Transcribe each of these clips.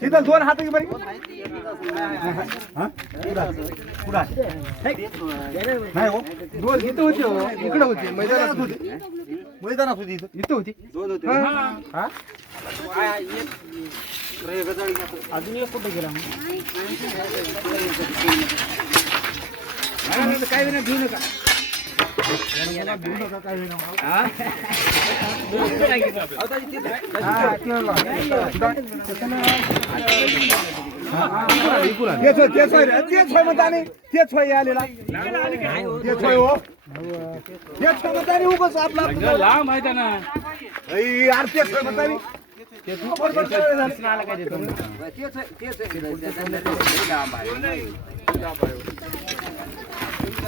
तिथं दोन हात बरी नाही हो दोन इथं होते हो इकडे होते मैदानात होते मैदानात होती इथं इथं होती दोन होते अजून एक कुठे गेला काय नाही घेऊ नका. त्यो छोइ त्यो छोइमा जाने त्यो यहाँले त्यो छोइ हो त्यो ए यार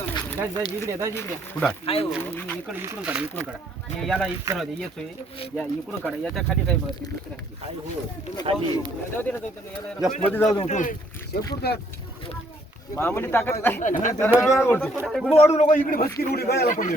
झालं. इकडे दाजी इकडे कुठं आहे? हो. इकडे इकडून काढा इकडून काढा हे याला इकडं येतोय या इकडून काढा याच्या खाली काही बघत नाही, दुसऱ्या खाली. खाली. जाऊ दे ना, जाऊ दे ना, याला- याला- जास्त मध्ये जाऊ नको मामुली ताकद ओढू नको इकडे भस्की उडी गळ्याला पडली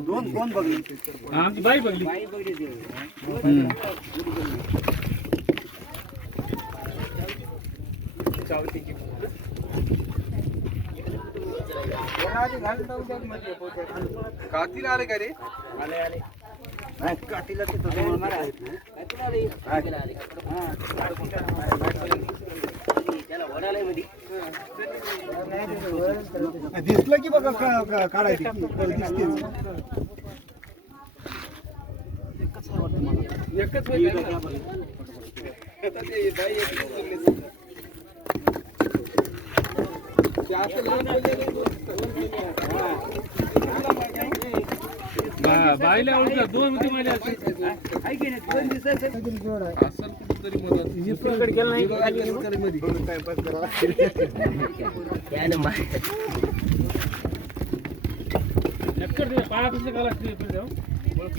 दोन कोण बघले आमची बाई बघली कातील आले का रे आले काठीला तिथं जवळ नाही. दिसलं की बघा काढायची. तर दिसतेच. बा- बाईला ओळखा दोन होते ते.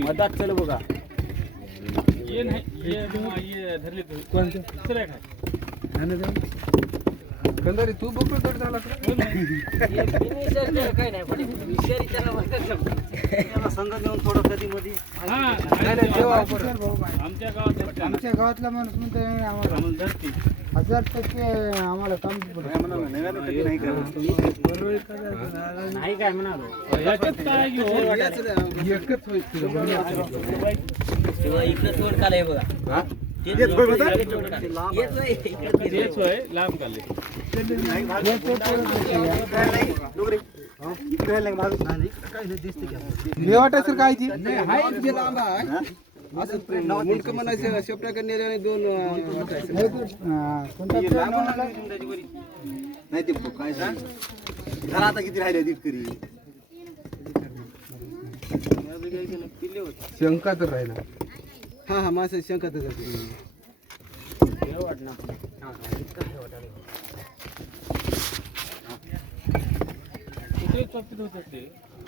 मधात चल बघा. ये नाही ये धरले कोणते? दुसरं काय? कंदारी तू बघतो तर. झाला का? हो नाही. संघ घेऊन थोडं कधी मध्ये आमच्या गावात आमच्या गावातला माणूस म्हणतो "नाही, आम्हाला हजार टक्के आम्हाला काम पडतं." नाही काय म्हणालो याच्यात काय घेऊ? इकडे तोड बघा. हा? तेच होय म्हणता? तेच होय लांब काढले डोंगरे. इकडे राहिलं का हा, कोणता ट्रेन आला? नाही ते काय सांग? घरा आता किती राहिले शंका तर राहिला. हा हा माझं शंका तर कुठे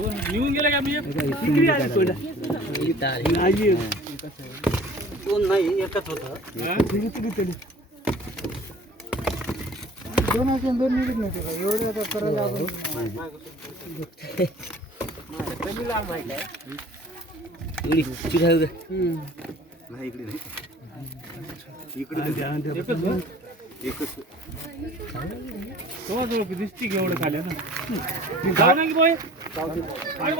गेला का इकडे. दोन नाही एकच होतं? दोन असून दोन निघत नव्हते का? एवढं आता करायला आपण चिराय नाही इकडे नाही दिसती की एवढं खाली ना. जाऊ ना की बोय अरे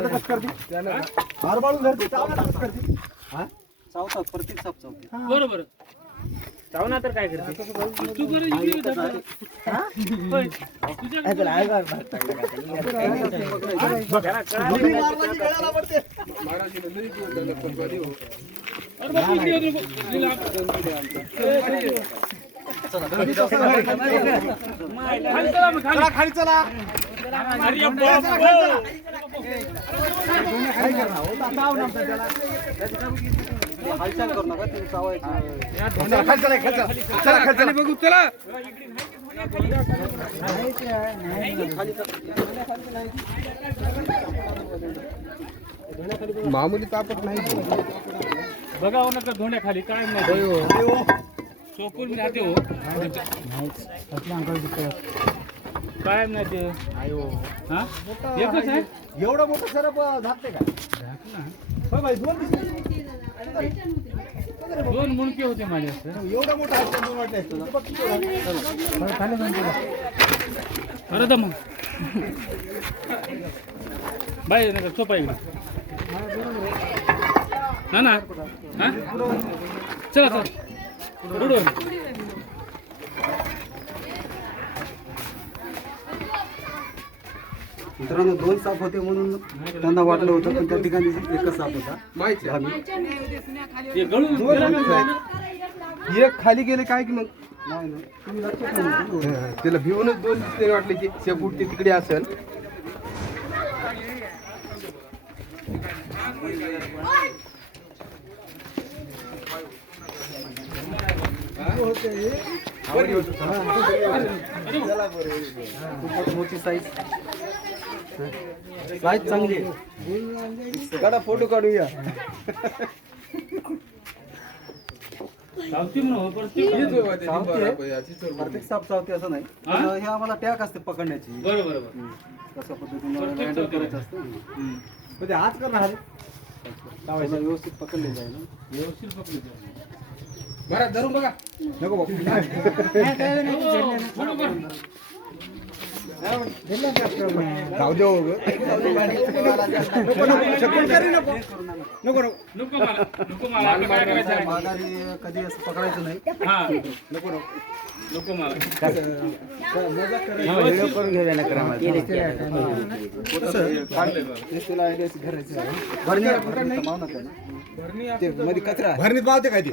तर कसं करते? हार बाळून धरते चावला तर कसं करते? चावतात प्रत्येक साप चावते. बरोबर. चावना तर काय करते? तू लाग. खाली चला खाली. चला. हालचाल करू नका ते चावायचं चला खाली चला खाली चला. चला खाली चला. बघू चला मामूली तापत नाही. बघावं नका धोंड्या खाली काय नाही. सोपून राहते हो. काय नाही ते. हा. एकच आहे? एवढं मोठं सरप झाकते का? दोन मुणके होते माझे. एवढं मोठं. अरे दम बाय नका सोपा इकडे ना ना. चला चला. मित्रांनो दोन साप होते म्हणून त्यांना वाटलं होतं पण त्या ठिकाणी एकच साप होता. आम्ही ते गळून गेला ना. एक खाली गेले काय की मग? नाही नाही. तुम्ही लक्षात ठेवा. त्याला भिवूनच दोन दिसते वाटले की शेपूट ते तिकडे असेल. मोठी साईज साईज चांगली आहे. काढा फोटो काढूया. प्रत्येक साप चावते असं नाही. हा? आम्हाला टॅक असते पकडण्याची. बरोबर बरोबर. कशा पद्धतीने हँडल. करायचं असतं. म्हणजे आज करणार व्यवस्थित पकडले जाईल ना व्यवस्थित पकडू दे. बरं धरून बघा. नको जाऊ दे हो. नको नको. मला कधी असं पकडायचं नाही. हा. नको नको. नको मला. व्हिडिओ करून घेऊया ना करा भरणी भरणीचं मावनात आहे ना? ते मध्ये कचरा भरणीत पावते काय ते?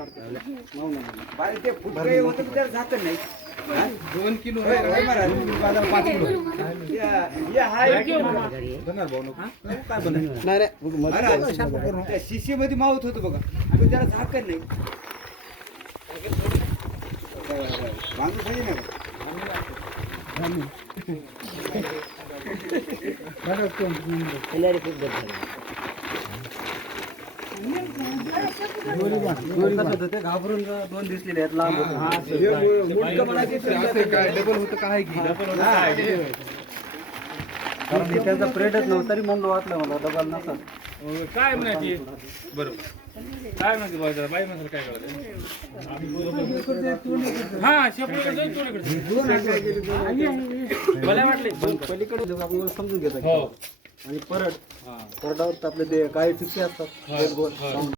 दोन किलो पाच किलो. नको. शिशी मध्ये मावत होतो बघा. पण त्याला झाकण नाही. कसं होतं ते घाबरून दोन दिसलेले आहेत लांब काय डबल होतं काय की कारण हे त्यांचा प्रेडच नव्हतं तरी म्हणलं वाटलं मला डबल नसा काय म्हणायची बरोबर काय म्हणते? बाई जरा बाई म्हणतात काय करायचं हा शेपडीकडे जाईल मला वाटले पलीकडे समजून घेतो आणि परत परडावर आपले ते काही ठिपके असतात. गोल गोल.